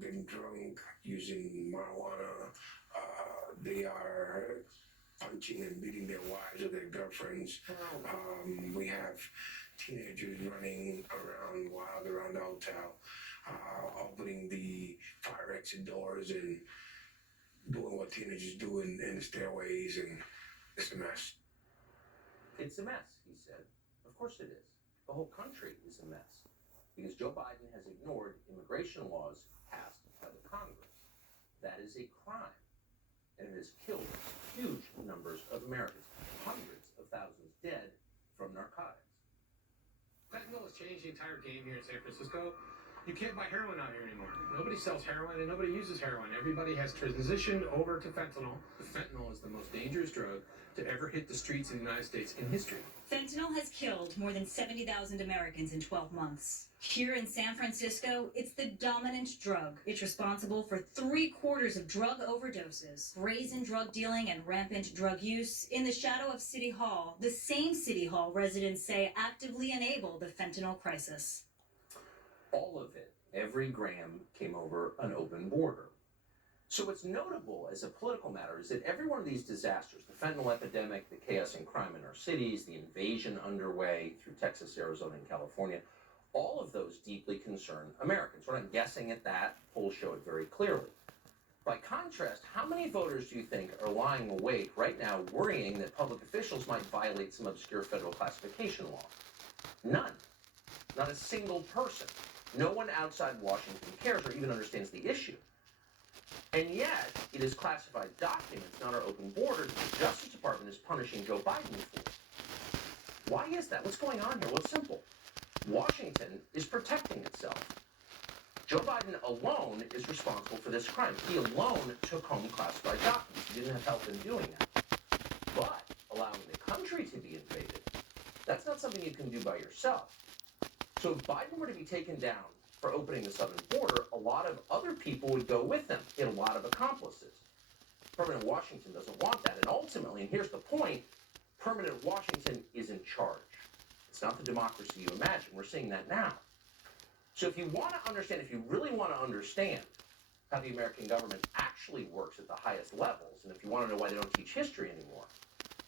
getting drunk, using marijuana. They are punching and beating their wives or their girlfriends. We have teenagers running around wild around the hotel, opening the fire exit doors and doing what teenagers do in the stairways, and it's a mess. It's a mess, he said. Of course it is. The whole country is a mess because Joe Biden has ignored immigration laws passed by the Congress. That is a crime, and it has killed huge numbers of Americans, hundreds of thousands dead from narcotics. Fentanyl has changed the entire game here in San Francisco. You can't buy heroin out here anymore. Nobody sells heroin and nobody uses heroin. Everybody has transitioned over to fentanyl. Fentanyl is the most dangerous drug to ever hit the streets in the United States in history. Fentanyl has killed more than 70,000 Americans in 12 months. Here in San Francisco, it's the dominant drug. It's responsible for 3/4 of drug overdoses, brazen drug dealing, and rampant drug use. In the shadow of City Hall, the same City Hall residents say actively enable the fentanyl crisis. All of it, every gram, came over an open border. So what's notable as a political matter is that every one of these disasters, the fentanyl epidemic, the chaos and crime in our cities, the invasion underway through Texas, Arizona, and California, all of those deeply concern Americans. We're not guessing at that. Polls show it very clearly. By contrast, how many voters do you think are lying awake right now worrying that public officials might violate some obscure federal classification law? None. Not a single person. No one outside Washington cares or even understands the issue. And yet, it is classified documents, not our open borders, the Justice Department is punishing Joe Biden for. Why is that? What's going on here? Well, it's simple. Washington is protecting itself. Joe Biden alone is responsible for this crime. He alone took home classified documents. He didn't have help in doing that. But allowing the country to be invaded, that's not something you can do by yourself. So if Biden were to be taken down for opening the southern border, a lot of other people would go with him. He had a lot of accomplices. Permanent Washington doesn't want that. And ultimately, and here's the point, permanent Washington is in charge. It's not the democracy you imagine. We're seeing that now. So if you want to understand, if you really want to understand how the American government actually works at the highest levels, and if you want to know why they don't teach history anymore,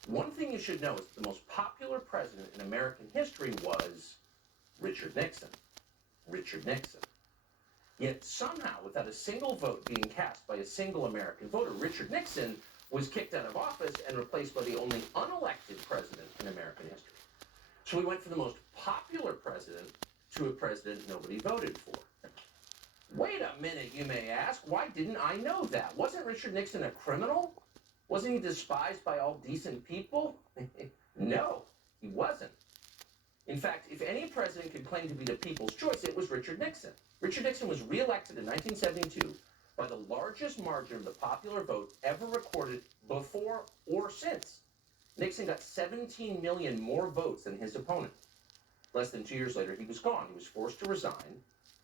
one thing you should know is that the most popular president in American history was Richard Nixon. Richard Nixon. Yet somehow, without a single vote being cast by a single American voter, Richard Nixon was kicked out of office and replaced by the only unelected president in American history. So we went from the most popular president to a president nobody voted for. Wait a minute, you may ask. Why didn't I know that? Wasn't Richard Nixon a criminal? Wasn't he despised by all decent people? No, he wasn't. In fact, if any president could claim to be the people's choice, it was Richard Nixon. Richard Nixon was reelected in 1972 by the largest margin of the popular vote ever recorded before or since. Nixon got 17 million more votes than his opponent. Less than 2 years later, he was gone. He was forced to resign,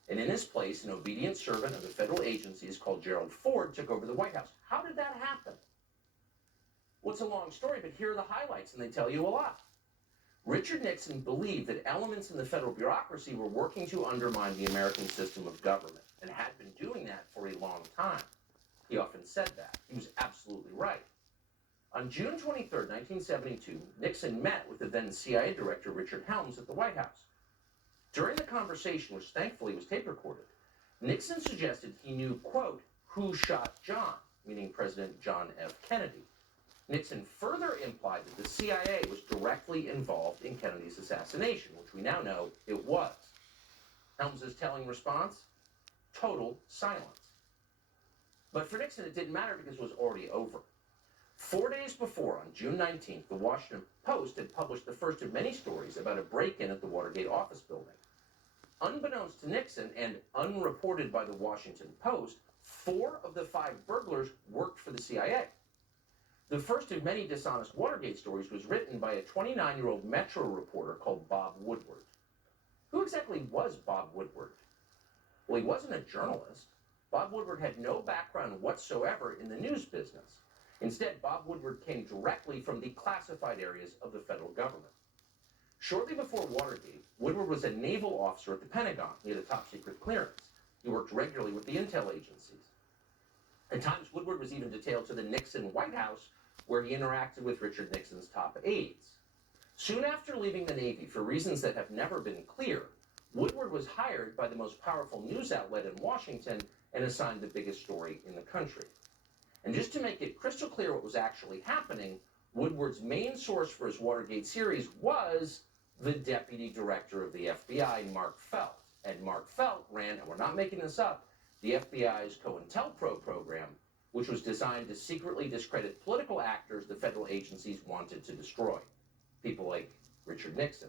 and in his place, an obedient servant of the federal agencies called Gerald Ford took over the White House. How did that happen? Well, it's a long story, but here are the highlights, and they tell you a lot. Richard Nixon believed that elements in the federal bureaucracy were working to undermine the American system of government, and had been doing that for a long time. He often said that. He was absolutely right. On June 23, 1972, Nixon met with the then CIA Director Richard Helms at the White House. During the conversation, which thankfully was tape recorded, Nixon suggested he knew, quote, who shot John, meaning President John F. Kennedy. Nixon further implied that the CIA was directly involved in Kennedy's assassination, which we now know it was. Helms' telling response? Total silence. But for Nixon, it didn't matter because it was already over. 4 days before, on June 19th, the Washington Post had published the first of many stories about a break-in at the Watergate office building. Unbeknownst to Nixon and unreported by the Washington Post, 4 of the 5 burglars worked for the CIA. The first of many dishonest Watergate stories was written by a 29-year-old Metro reporter called Bob Woodward. Who exactly was Bob Woodward? Well, he wasn't a journalist. Bob Woodward had no background whatsoever in the news business. Instead, Bob Woodward came directly from the classified areas of the federal government. Shortly before Watergate, Woodward was a naval officer at the Pentagon. He had a top secret clearance. He worked regularly with the intel agencies. At times, Woodward was even detailed to the Nixon White House, where he interacted with Richard Nixon's top aides. Soon after leaving the Navy, for reasons that have never been clear, Woodward was hired by the most powerful news outlet in Washington and assigned the biggest story in the country. And just to make it crystal clear what was actually happening, Woodward's main source for his Watergate series was the deputy director of the FBI, Mark Felt. And Mark Felt ran, and we're not making this up, the FBI's COINTELPRO program, which was designed to secretly discredit political actors the federal agencies wanted to destroy, people like Richard Nixon.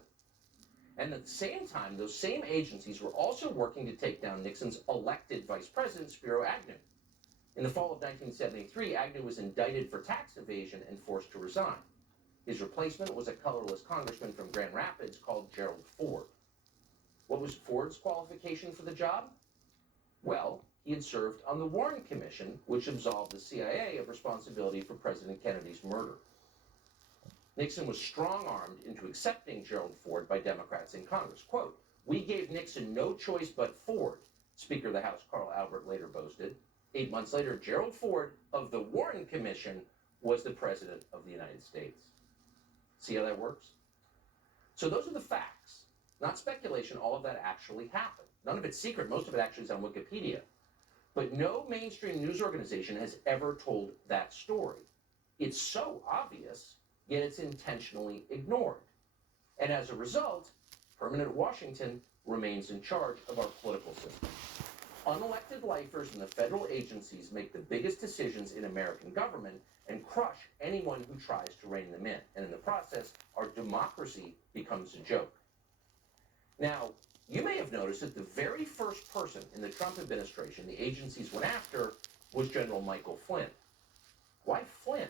And at the same time, those same agencies were also working to take down Nixon's elected vice president, Spiro Agnew. In the fall of 1973, Agnew was indicted for tax evasion and forced to resign. His replacement was a colorless congressman from Grand Rapids called Gerald Ford. What was Ford's qualification for the job? Well, he had served on the Warren Commission, which absolved the CIA of responsibility for President Kennedy's murder. Nixon was strong-armed into accepting Gerald Ford by Democrats in Congress. Quote, "We gave Nixon no choice but Ford," Speaker of the House Carl Albert later boasted. 8 months later, Gerald Ford of the Warren Commission was the President of the United States. See how that works? So those are the facts, not speculation. All of that actually happened. None of it's secret. Most of it actually is on Wikipedia. But no mainstream news organization has ever told that story. It's so obvious, yet it's intentionally ignored. And as a result, permanent Washington remains in charge of our political system. Unelected lifers in the federal agencies make the biggest decisions in American government and crush anyone who tries to rein them in. And in the process, our democracy becomes a joke. Now, you may have noticed that the very first person in the Trump administration the agencies went after was General Michael Flynn. Why Flynn?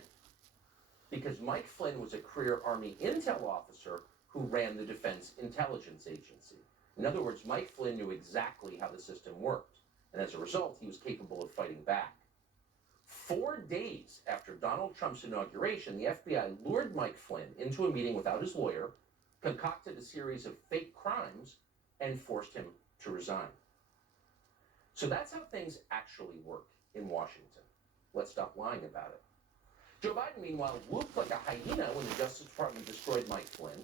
Because Mike Flynn was a career Army intel officer who ran the Defense Intelligence Agency. In other words, Mike Flynn knew exactly how the system worked. And as a result, he was capable of fighting back. 4 days after Donald Trump's inauguration, the FBI lured Mike Flynn into a meeting without his lawyer, concocted a series of fake crimes, and forced him to resign. So that's how things actually work in Washington. Let's stop lying about it. Joe Biden, meanwhile, whooped like a hyena when the Justice Department destroyed Mike Flynn.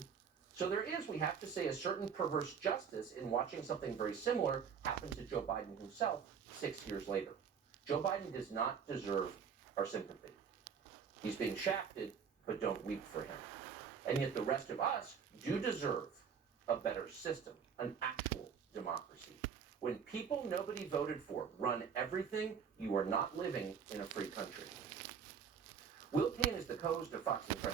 So there is, we have to say, a certain perverse justice in watching something very similar happen to Joe Biden himself 6 years later. Joe Biden does not deserve our sympathy. He's being shafted, but don't weep for him. And yet the rest of us do deserve a better system, an actual democracy. When people nobody voted for run everything, you are not living in a free country. Will Kane is the co-host of Fox and Friends